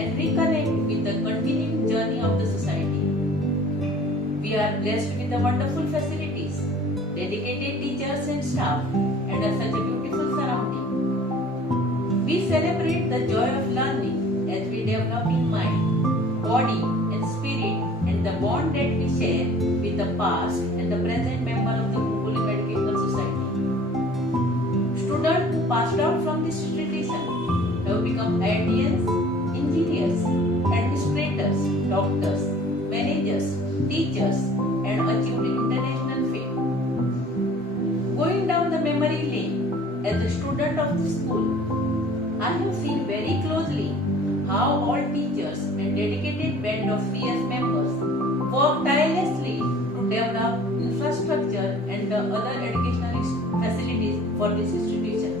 and reconnect with the continuing journey of the society. We are blessed with the wonderful facilities, dedicated teachers and staff, and such a beautiful surrounding. We celebrate the joy of learning as we develop in mind, body, and spirit, and the bond that we share with the past and the present member of the Kunkuli Pedagogical Society. Students who passed out from this tradition have become IITians, engineers, administrators, doctors, managers, teachers, and achieved international fame. Going down the memory lane as a student of the school, I have seen very closely how all teachers and dedicated band of CS members work tirelessly to develop infrastructure and the other educational facilities for this institution.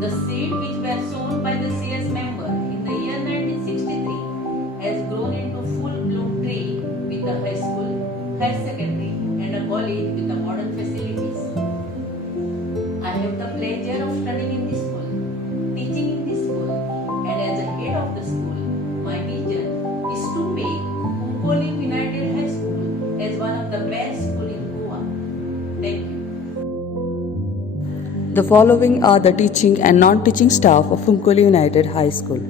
The seed which were sown by the CS member in the year 1963 has grown into full-blown tree with a high school, higher secondary, and a college with the modern facilities. I have the pleasure of studying in this school, teaching in this school, and as a head of the school, my vision is to make Kunkoli United High School as one of the best schools in Goa. Thank you. The following are the teaching and non-teaching staff of Kunkoli United High School.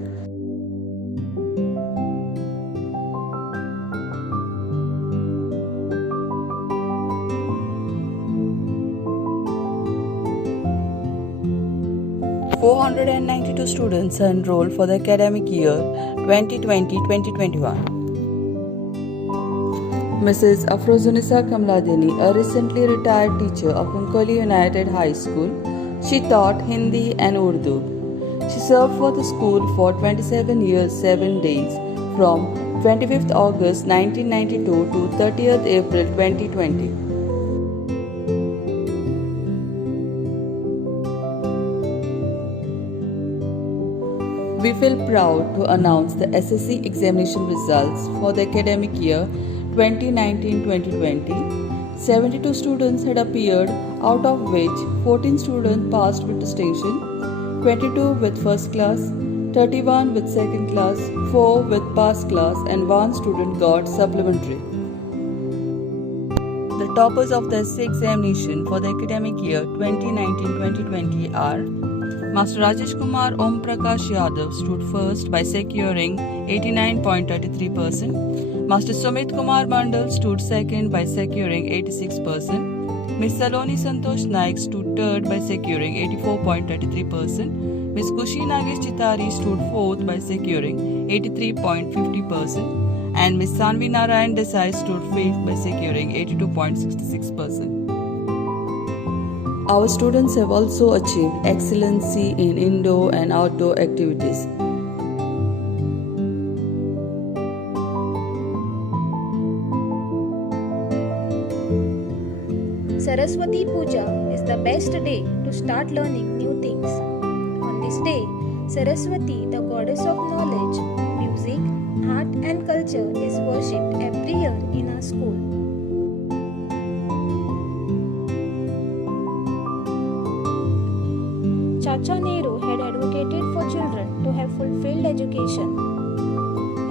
...492 students are enrolled for the academic year 2020-2021. Mrs. Afrozunisa Kamladini, a recently retired teacher of Kunkoli United High School, she taught Hindi and Urdu. She served for the school for 27 years 7 days from 25th August 1992 to 30th April 2020. We feel proud to announce the SSC examination results for the academic year 2019-2020. 72 students had appeared, out of which 14 students passed with distinction, 22 with first class, 31 with second class, 4 with pass class, and 1 student got supplementary. The toppers of the SSC examination for the academic year 2019-2020 are Master Rajesh Kumar Om Prakash Yadav stood first by securing 89.33%. Master Sumit Kumar Mandal stood second by securing 86%. Ms. Saloni Santosh Naik stood third by securing 84.33%. Ms. Kushi Nagesh Chitari stood fourth by securing 83.50%. And Ms. Sanvi Narayan Desai stood fifth by securing 82.66%. Our students have also achieved excellency in indoor and outdoor activities. Saraswati Puja is the best day to start learning new things. On this day, Saraswati, the goddess of knowledge, music, art and culture, is worshipped every year in our school. Chacha Nehru had advocated for children to have fulfilled education.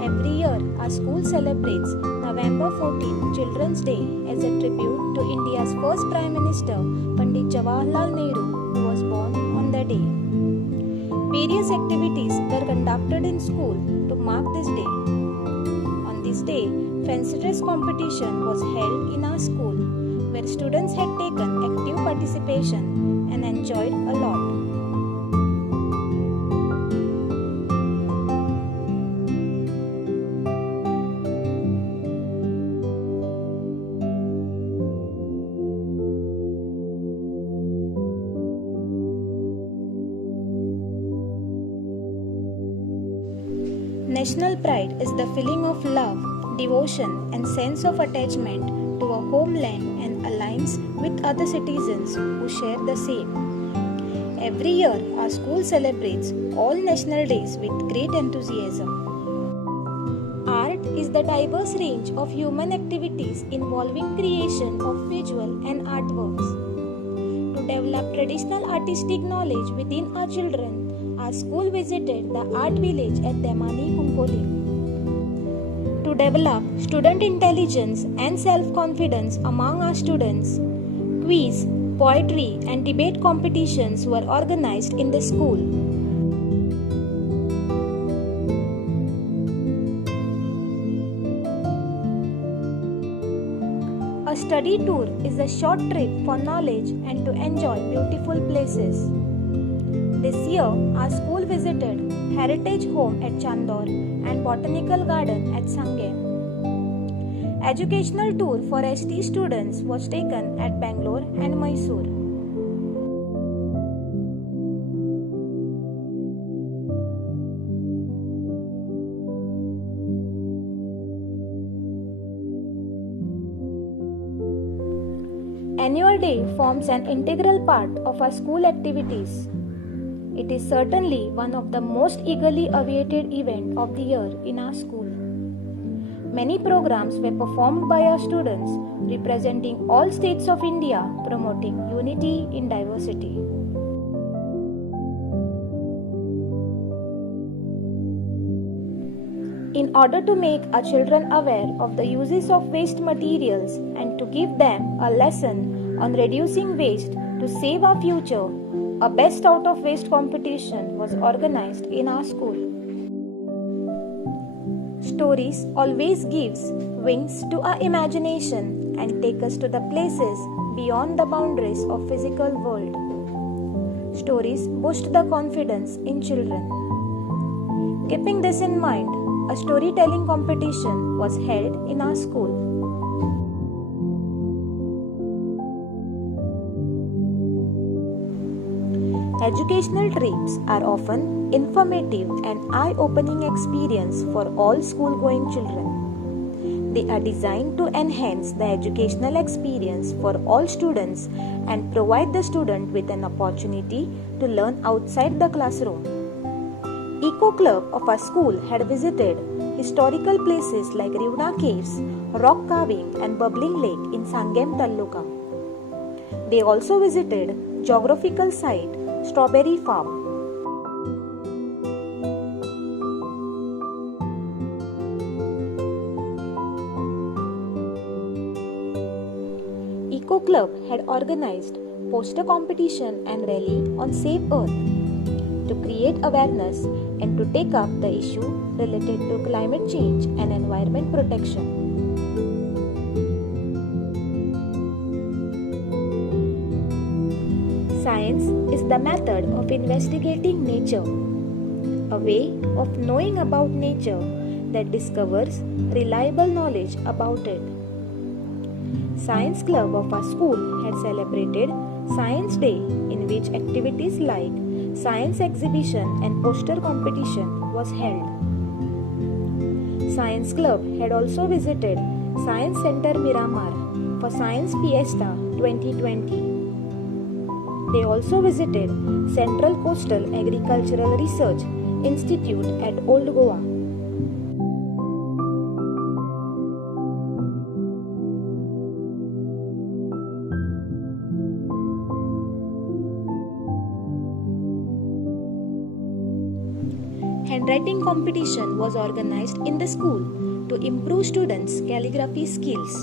Every year, our school celebrates November 14, Children's Day, as a tribute to India's first Prime Minister, Pandit Jawaharlal Nehru, who was born on the day. Various activities were conducted in school to mark this day. On this day, fancy dress competition was held in our school, where students had taken active participation and enjoyed a lot. National pride is the feeling of love, devotion, and sense of attachment to a homeland and aligns with other citizens who share the same. Every year, our school celebrates all national days with great enthusiasm. Art is the diverse range of human activities involving creation of visual and artworks. To develop traditional artistic knowledge within our children, our school visited the art village at Demani Kunkolim. To develop student intelligence and self-confidence among our students, quiz, poetry and debate competitions were organized in the school. A study tour is a short trip for knowledge and to enjoy beautiful places. This year, our school visited Heritage Home at Chandor and Botanical Garden at Sangem. Educational tour for ST students was taken at Bangalore and Mysore. Annual Day forms an integral part of our school activities. It is certainly one of the most eagerly awaited events of the year in our school. Many programs were performed by our students representing all states of India, promoting unity in diversity. In order to make our children aware of the uses of waste materials and to give them a lesson on reducing waste to save our future, a Best Out of Waste competition was organized in our school. Stories always gives wings to our imagination and take us to the places beyond the boundaries of physical world. Stories boost the confidence in children. Keeping this in mind, a storytelling competition was held in our school. Educational trips are often informative and eye-opening experience for all school-going children. They are designed to enhance the educational experience for all students and provide the student with an opportunity to learn outside the classroom. Eco Club of our school had visited historical places like Rivna Caves, rock carving and bubbling lake in Sangem Talluka. They also visited geographical site Strawberry Farm. Eco Club had organized poster competition and rally on Save Earth to create awareness and to take up the issue related to climate change and environment protection. Science is the method of investigating nature, a way of knowing about nature that discovers reliable knowledge about it. Science Club of our school had celebrated Science Day, in which activities like science exhibition and poster competition was held. Science Club had also visited Science Center Miramar for Science Fiesta 2020. They also visited Central Coastal Agricultural Research Institute at Old Goa. Handwriting competition was organized in the school to improve students' calligraphy skills.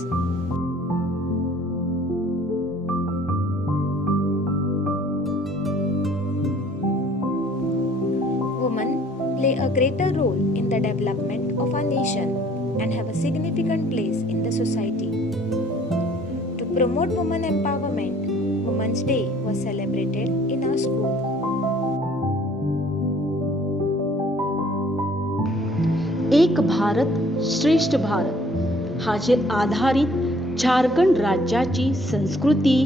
Women play a greater role in the development of our nation and have a significant place in the society. To promote women empowerment, Women's Day was celebrated in our school. एक भारत श्रेष्ठ भारत हाचेर आधारित झारखंड राज्याची संस्कृती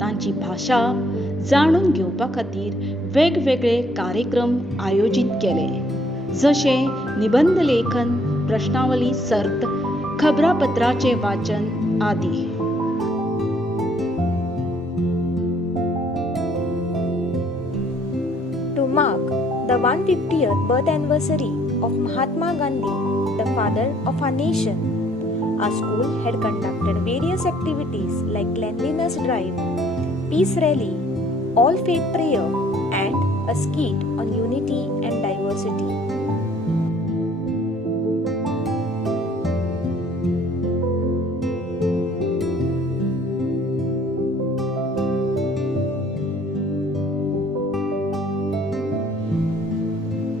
तांची भाषा जाणून घेवपा खातीर वेगवेगळे कार्यक्रम आयोजीत केले, जशे निबंध लेखन, प्रश्नावली सर्त, खबरापत्राचे वाचन आदी. To mark the 150th birth anniversary of Mahatma Gandhi, the father of our nation, our school had conducted various activities like cleanliness drive, peace rally, all faith prayer, and a skit on unity and diversity.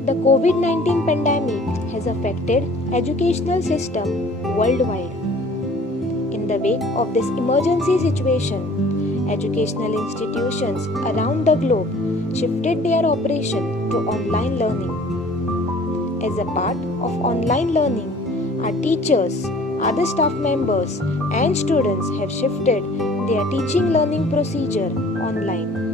The COVID-19 pandemic has affected educational system worldwide. In the wake of this emergency situation, educational institutions around the globe shifted their operation to online learning. As a part of online learning, our teachers, other staff members, and students have shifted their teaching learning procedure online.